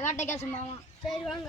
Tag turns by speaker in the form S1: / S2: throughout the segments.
S1: வேட்டைக்கா சும்மாவா? சரி வாங்க.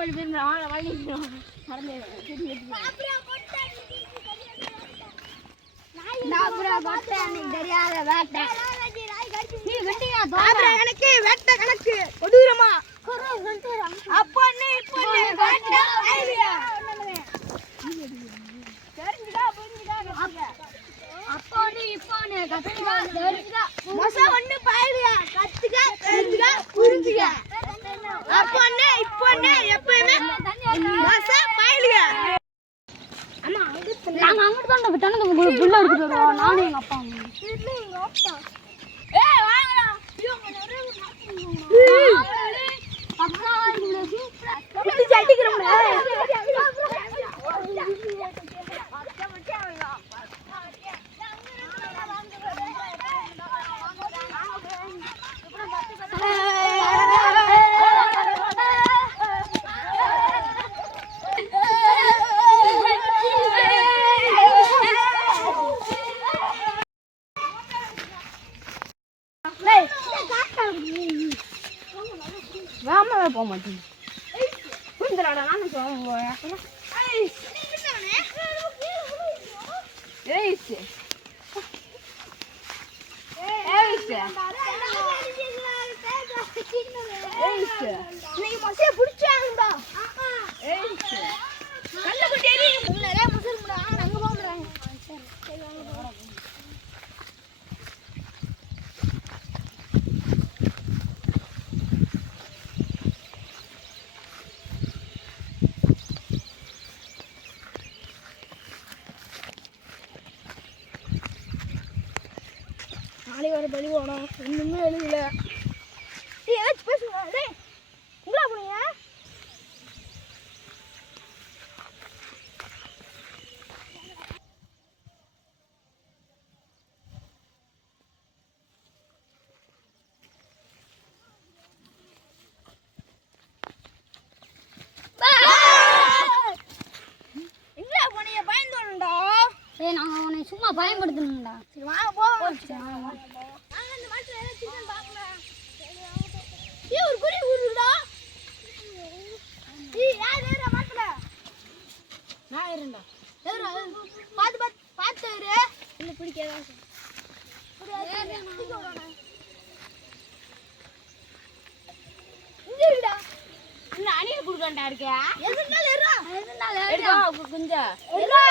S1: கணக்கு. வேட்டை. கணக்கு. கொடூரமா. அப்போ நாங்க அங்கிட்டு தான் விட்டானது உங்களுக்கு புள்ள எடுத்துட்டு வருவோம் நானும் எங்க அப்பா எங்க ஏய் வாங்கடா போக மாட்டேன். புரிஞ்சுலாடா நானும் சொல்லுவேன் புடிச்சாங்கடா நாளைக்கு வர பலி போனோம் இன்னுமே எழுதல. டேய் ஏதாச்சும் பேசுங்க டேய். உங்களா போனீங்க?
S2: பயன்படுத்தணும்டா.
S1: சரி வாங்க போவோம்.
S2: இருண்டா
S1: ஏறா பாத்து பாத்து பாத்து ஏறு. இல்ல பிடிக்காத
S2: இன்னும் அணில் குடுக்கண்டா இருக்கே?
S1: எதுனால ஏறா.
S2: எதுனால எடுக்கா குஞ்சா.
S1: ஏறா.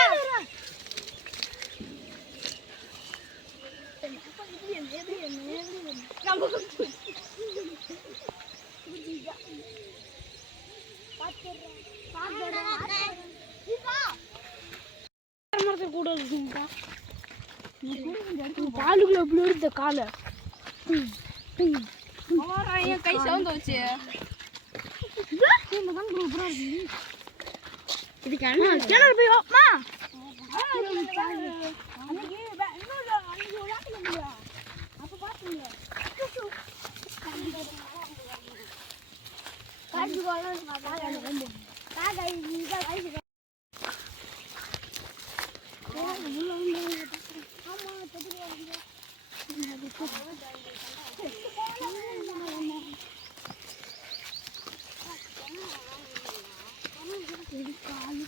S1: ஏறா
S2: கூட இருக்குங்கக்கா காலுக்குள்ள எப்படி எடுத்த காலை.
S3: கை சவுண்ட் வச்சு?
S1: இதுக்கு என்ன கிணறு போய் வாப்பா காட்டு
S3: பாம்பு இருக்கு அது ரெண்டு பக்கம் பாம்பு உய் அதே பா- பெரிய பாம்பு அந்த அக்கறை போறா அங்க அடிச்சு பாம்புடா பாம்பு
S1: அது இங்க ஓடிந்துச்சா
S3: செத்து போச்சு அது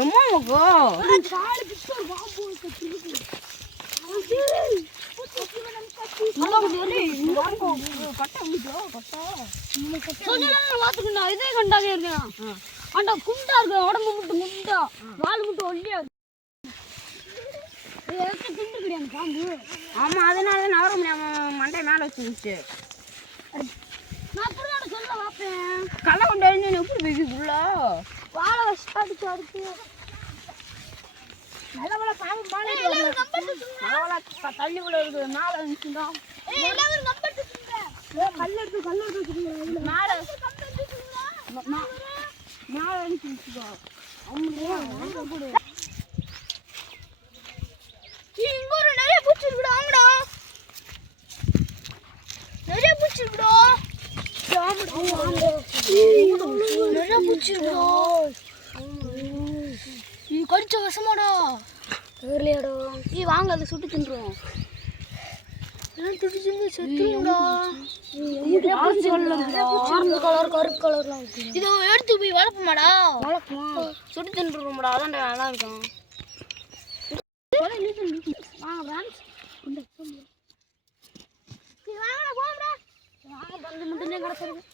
S3: எம்மா மகோ
S1: காலு பிடிச்சு ஒரு பாம்பு கத்திருக்கு
S2: இதே கண்டாவே இருக்கான் ஆண்டா குண்டா இருக்கு உடம்பு மட்டும் குண்டா வால் மட்டும் ஒல்லியா இருக்கு திண்டு கிடையாது பாம்பு
S3: ஆமா அதனால தான் நவர முடியாம மண்டை மேல வச்சுருச்சு
S2: நான் அப்படிதான் சொல்ல வாப்பேன்.
S3: கள்ள கொண்டு வந்து எப்படி வைக்குதுள்ள
S1: வாழை வச்சு அடிச்சு அடிச்சு நல்ல வேலை பாம்பு மாலை
S3: தள்ளி உள்ள இருக்கு மேல இருந்துச்சுடா
S1: கல் எடுத்து கல் எடுத்து வச்சுக்கோங்க
S3: மேல. மேல
S1: நிறைய பூச்சி இருக்குடா. ஆமாடா நிறைய பூச்சி இருக்குடா நிறைய பூச்சி இருக்குடா இது கடிச்ச விஷமாடா
S2: தெரியலையாடா.
S1: நீ வாங்க அதை சுட்டு தின்றுவோம். இதை எடுத்து போய் வளர்ப்போமாடா.
S2: வளர்க்குமா
S1: சுட்டு தின்றுவோம்டா அதான்டா நல்லா இருக்கும்.
S2: வாங்க வாங்க பிரான்ஸ் மட்டும்தான் கிடச்சிருக்கு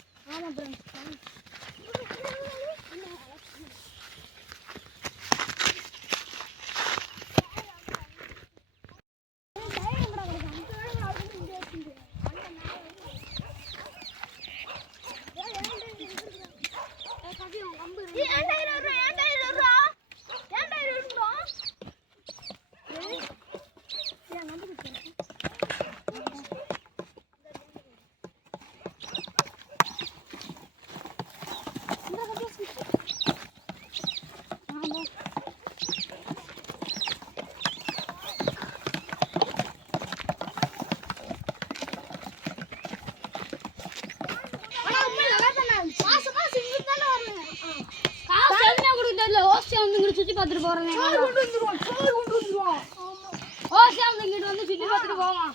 S2: வந்து இங்கிட்டு சுத்தி பார்த்துட்டு
S1: வந்துருவான்.
S2: ஓசியா வந்து இங்கிட்டு வந்து சுத்தி பார்த்துட்டு போவான்